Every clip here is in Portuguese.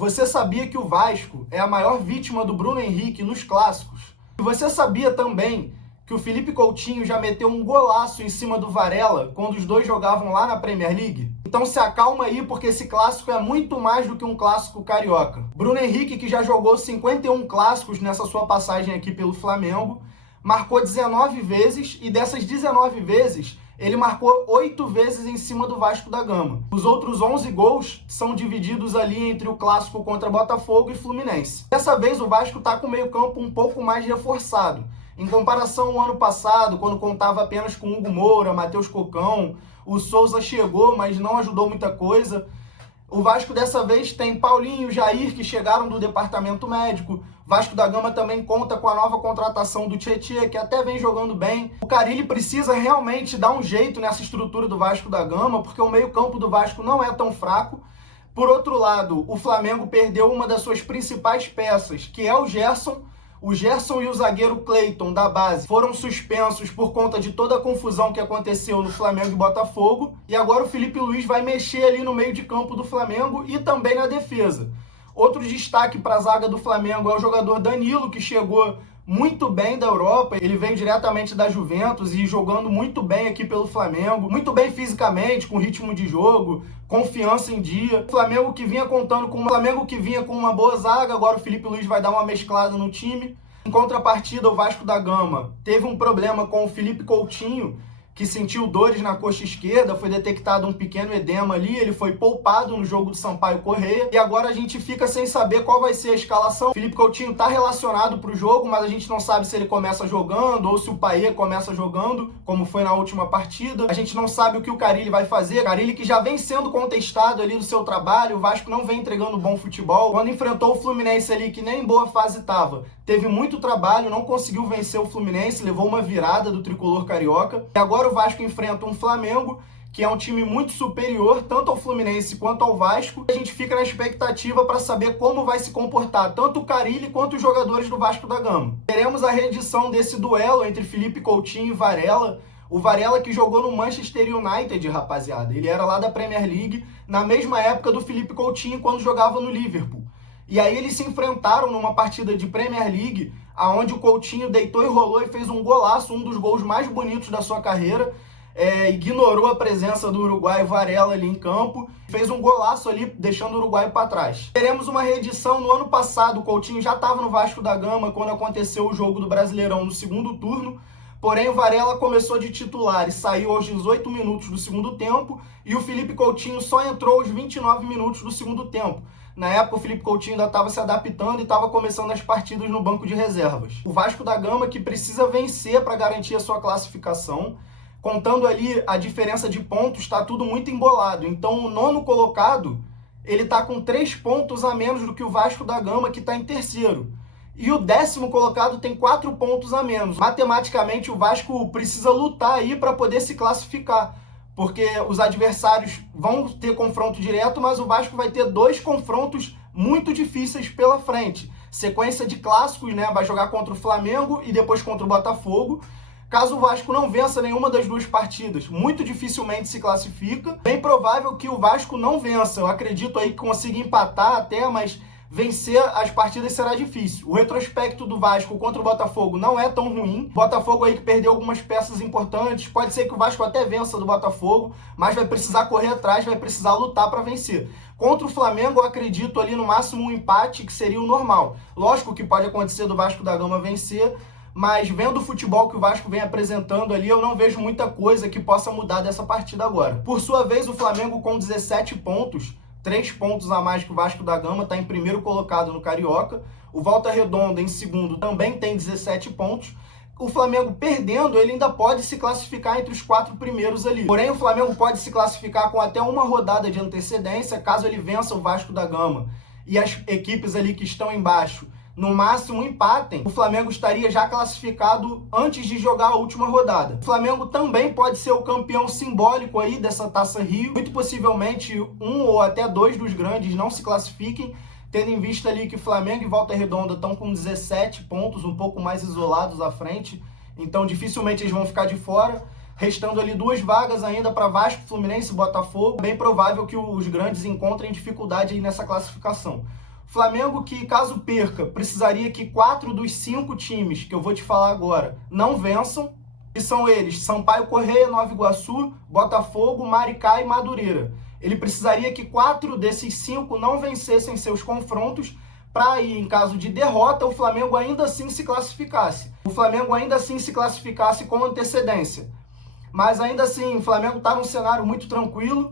Você sabia que o Vasco é a maior vítima do Bruno Henrique nos clássicos? E você sabia também que o Felipe Coutinho já meteu um golaço em cima do Varela quando os dois jogavam lá na Premier League? Então se acalma aí, porque esse clássico é muito mais do que um clássico carioca. Bruno Henrique, que já jogou 51 clássicos nessa sua passagem aqui pelo Flamengo, marcou 19 vezes e dessas 19 vezes ele marcou 8 vezes em cima do Vasco da Gama. Os outros 11 gols são divididos ali entre o clássico contra Botafogo e Fluminense. Dessa vez o Vasco está com o meio-campo um pouco mais reforçado. Em comparação ao ano passado, quando contava apenas com Hugo Moura, Matheus Cocão, o Souza chegou, mas não ajudou muita coisa. O Vasco dessa vez tem Paulinho e Jair, que chegaram do departamento médico. Vasco da Gama também conta com a nova contratação do Tietê, que até vem jogando bem. O Carille precisa realmente dar um jeito nessa estrutura do Vasco da Gama, porque o meio-campo do Vasco não é tão fraco. Por outro lado, o Flamengo perdeu uma das suas principais peças, que é o Gerson. O Gerson e o zagueiro Cleiton, da base, foram suspensos por conta de toda a confusão que aconteceu no Flamengo e Botafogo. E agora o Felipe Luiz vai mexer ali no meio de campo do Flamengo e também na defesa. Outro destaque para a zaga do Flamengo é o jogador Danilo, que chegou muito bem da Europa. Ele veio diretamente da Juventus e jogando muito bem aqui pelo Flamengo. Muito bem fisicamente, com ritmo de jogo, confiança em dia. O Flamengo que vinha com uma boa zaga, agora o Felipe Luiz vai dar uma mesclada no time. Em contrapartida, o Vasco da Gama teve um problema com o Felipe Coutinho, que sentiu dores na coxa esquerda, foi detectado um pequeno edema ali, ele foi poupado no jogo do Sampaio Corrêa, e agora a gente fica sem saber qual vai ser a escalação. O Felipe Coutinho está relacionado para o jogo, mas a gente não sabe se ele começa jogando ou se o Payet começa jogando, como foi na última partida. A gente não sabe o que o Carille vai fazer. Carille, que já vem sendo contestado ali no seu trabalho, o Vasco não vem entregando bom futebol. Quando enfrentou o Fluminense ali, que nem em boa fase estava, teve muito trabalho, não conseguiu vencer o Fluminense, levou uma virada do tricolor carioca. E agora o Vasco enfrenta um Flamengo, que é um time muito superior, tanto ao Fluminense quanto ao Vasco. A gente fica na expectativa para saber como vai se comportar tanto o Carille quanto os jogadores do Vasco da Gama. Teremos a reedição desse duelo entre Felipe Coutinho e Varela. O Varela que jogou no Manchester United, rapaziada. Ele era lá da Premier League, na mesma época do Felipe Coutinho, quando jogava no Liverpool. E aí eles se enfrentaram numa partida de Premier League, onde o Coutinho deitou e rolou e fez um golaço, um dos gols mais bonitos da sua carreira. Ignorou a presença do Uruguai Varela ali em campo, fez um golaço ali, deixando o Uruguai para trás. Teremos uma reedição no ano passado. O Coutinho já estava no Vasco da Gama quando aconteceu o jogo do Brasileirão no segundo turno, porém o Varela começou de titular e saiu aos 18 minutos do segundo tempo, e o Felipe Coutinho só entrou aos 29 minutos do segundo tempo. Na época, o Felipe Coutinho ainda estava se adaptando e estava começando as partidas no banco de reservas. O Vasco da Gama que precisa vencer para garantir a sua classificação. Contando ali a diferença de pontos, está tudo muito embolado. Então, o nono colocado, ele está com 3 pontos a menos do que o Vasco da Gama, que está em terceiro. E o 10º colocado tem 4 pontos a menos. Matematicamente, o Vasco precisa lutar aí para poder se classificar, porque os adversários vão ter confronto direto, mas o Vasco vai ter 2 confrontos muito difíceis pela frente. Sequência de clássicos, né? Vai jogar contra o Flamengo e depois contra o Botafogo. Caso o Vasco não vença nenhuma das 2 partidas, muito dificilmente se classifica. Bem provável que o Vasco não vença. Eu acredito aí que consiga empatar até, mas vencer as partidas será difícil. O retrospecto do Vasco contra o Botafogo não é tão ruim. O Botafogo aí que perdeu algumas peças importantes. Pode ser que o Vasco até vença do Botafogo, mas vai precisar correr atrás, vai precisar lutar para vencer. Contra o Flamengo, eu acredito ali no máximo um empate, que seria o normal. Lógico que pode acontecer do Vasco da Gama vencer, mas vendo o futebol que o Vasco vem apresentando ali, eu não vejo muita coisa que possa mudar dessa partida agora. Por sua vez, o Flamengo com 17 pontos, 3 pontos a mais que o Vasco da Gama, está em primeiro colocado no Carioca. O Volta Redonda, em segundo, também tem 17 pontos. O Flamengo perdendo, ele ainda pode se classificar entre os 4 primeiros ali. Porém, o Flamengo pode se classificar com até uma rodada de antecedência, caso ele vença o Vasco da Gama. E as equipes ali que estão embaixo, no máximo, empatem. O Flamengo estaria já classificado antes de jogar a última rodada. O Flamengo também pode ser o campeão simbólico aí dessa Taça Rio. Muito possivelmente, um ou até 2 dos grandes não se classifiquem, tendo em vista ali que Flamengo e Volta Redonda estão com 17 pontos, um pouco mais isolados à frente. Então, dificilmente eles vão ficar de fora. Restando ali 2 vagas ainda para Vasco, Fluminense e Botafogo. Bem provável que os grandes encontrem dificuldade aí nessa classificação. Flamengo que, caso perca, precisaria que 4 dos 5 times que eu vou te falar agora não vençam, que são eles: Sampaio Corrêa, Nova Iguaçu, Botafogo, Maricá e Madureira. Ele precisaria que 4 desses 5 não vencessem seus confrontos para aí, em caso de derrota, o Flamengo ainda assim se classificasse. O Flamengo ainda assim se classificasse com antecedência. Mas ainda assim, o Flamengo está num cenário muito tranquilo,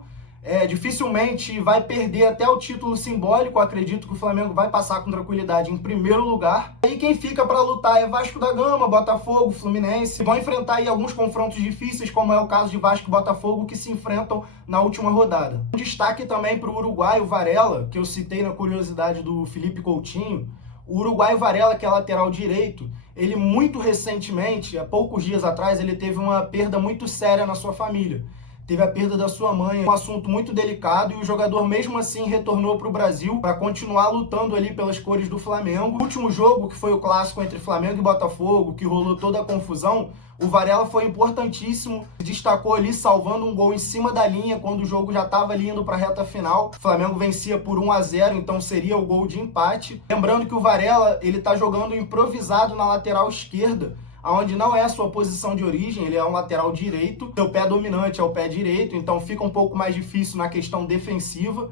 dificilmente vai perder até o título simbólico. Acredito que o Flamengo vai passar com tranquilidade em primeiro lugar. Aí quem fica para lutar é Vasco da Gama, Botafogo, Fluminense. Vão enfrentar aí alguns confrontos difíceis, como é o caso de Vasco e Botafogo, que se enfrentam na última rodada. Um destaque também para o uruguaio Varela, que eu citei na curiosidade do Felipe Coutinho. O uruguaio Varela, que é lateral direito, ele muito recentemente, há poucos dias atrás, ele teve uma perda muito séria na sua família. Teve a perda da sua mãe, um assunto muito delicado, e o jogador mesmo assim retornou para o Brasil para continuar lutando ali pelas cores do Flamengo. O último jogo, que foi o clássico entre Flamengo e Botafogo, que rolou toda a confusão, o Varela foi importantíssimo, destacou ali salvando um gol em cima da linha quando o jogo já estava ali indo para a reta final. O Flamengo vencia por 1-0, então seria o gol de empate. Lembrando que o Varela, ele está jogando improvisado na lateral esquerda, onde não é a sua posição de origem, ele é um lateral direito, seu pé dominante é o pé direito, então fica um pouco mais difícil na questão defensiva.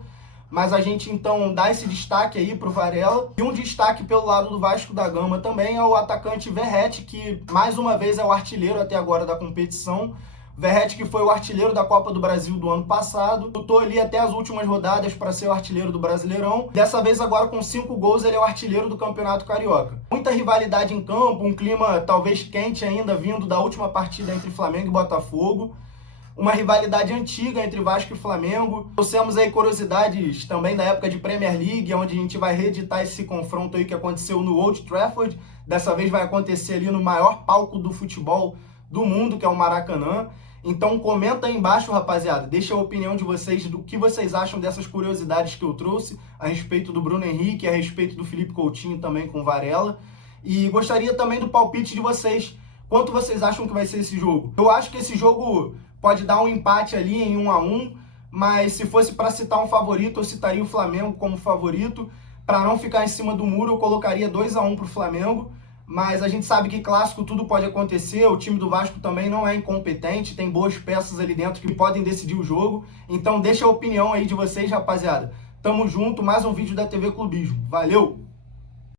Mas a gente então dá esse destaque aí pro Varela. E um destaque pelo lado do Vasco da Gama também é o atacante Verratti, que mais uma vez é o artilheiro até agora da competição. Verratti, que foi o artilheiro da Copa do Brasil do ano passado, lutou ali até as últimas rodadas para ser o artilheiro do Brasileirão. Dessa vez, agora com 5 gols, ele é o artilheiro do Campeonato Carioca. Muita rivalidade em campo, um clima talvez quente ainda vindo da última partida entre Flamengo e Botafogo. Uma rivalidade antiga entre Vasco e Flamengo. Trouxemos aí curiosidades também da época de Premier League, onde a gente vai reeditar esse confronto aí que aconteceu no Old Trafford. Dessa vez vai acontecer ali no maior palco do futebol do mundo, que é o Maracanã. Então comenta aí embaixo, rapaziada, deixa a opinião de vocês do que vocês acham dessas curiosidades que eu trouxe a respeito do Bruno Henrique, a respeito do Felipe Coutinho também com Varela. E gostaria também do palpite de vocês. Quanto vocês acham que vai ser esse jogo? Eu acho que esse jogo pode dar um empate ali em 1-1, mas se fosse para citar um favorito, eu citaria o Flamengo como favorito. Para não ficar em cima do muro, eu colocaria 2-1 para o Flamengo. Mas a gente sabe que clássico tudo pode acontecer, o time do Vasco também não é incompetente, tem boas peças ali dentro que podem decidir o jogo. Então deixa a opinião aí de vocês, rapaziada. Tamo junto, mais um vídeo da TV Clubismo. Valeu!